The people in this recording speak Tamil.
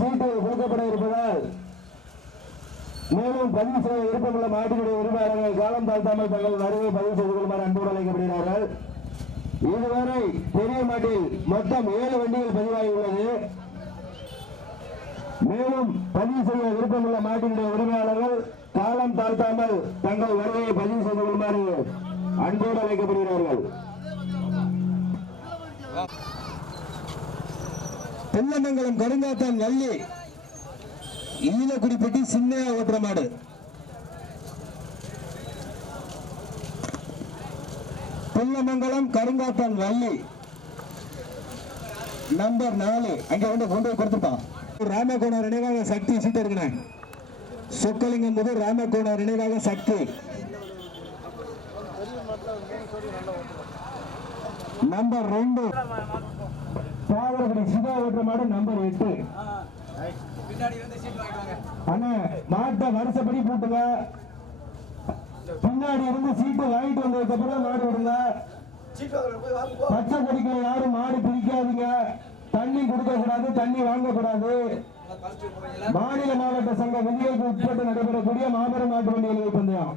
சீட்டுகள் கொடுக்கப்பட இருப்பதால் மேலும் பதிவு செய்ய விருப்பமுள்ள மாட்டினுடைய உரிமையாளர்கள் காலம் தாழ்த்தாமல் தங்கள் வருகை பதிவு செய்து கொள்ளுமாறு அன்போடு அழைக்கப்படுகிறார்கள். இதுவரை பெரிய மாட்டில் மொத்தம் ஏழு வண்டிகள் பதிவாகி உள்ளது. மேலும் பதிவு செய்ய விருப்பமுள்ள மாட்டினுடைய உரிமையாளர்கள் காலம் தாழ்த்தாமல் தங்கள் வருகையை பதிவு செய்து கொள்ளுமாறு அன்போடு அழைக்கப்படுகிறார்கள். கொல்லமங்கலம் கருங்காத்தான் வள்ளி. ஈழக்குடிப்பட்டி சின்னையா ஓட்டுற மாடு கொல்லமங்கலம் கருங்காத்தான் வள்ளி. நம்பர் நாலு. அங்க வந்து கொண்டு போய் கொடுத்துட்டான் ராமகோணம் நினைவாக சக்தி சீட்டு இருக்கிறேன் சொக்கலிங்கம் முதல் ராமகோணம் நினைவாக சக்தி. நம்பர் ரெண்டு. சாகரபடி சிவா ஓட்டுற மாடு நம்பர் எட்டு. அண்ணா மாட்டை வருஷப்படி போட்டுங்க. பின்னாடி இருந்து சீட்டு வாங்கிட்டு வந்ததுக்கு அப்புறம் மாடு விடுங்க பச்சை கொடிக்கல யாரும் மாடு பிடிக்காதீங்க தண்ணி கொடுக்க கூடாது தண்ணி வாங்கக்கூடாது. மாநில மாவட்ட சங்க விதிகளுக்கு உட்பட்டு நடைபெறக்கூடிய மாபெரும் மாட்டு வண்டி பந்தயம்.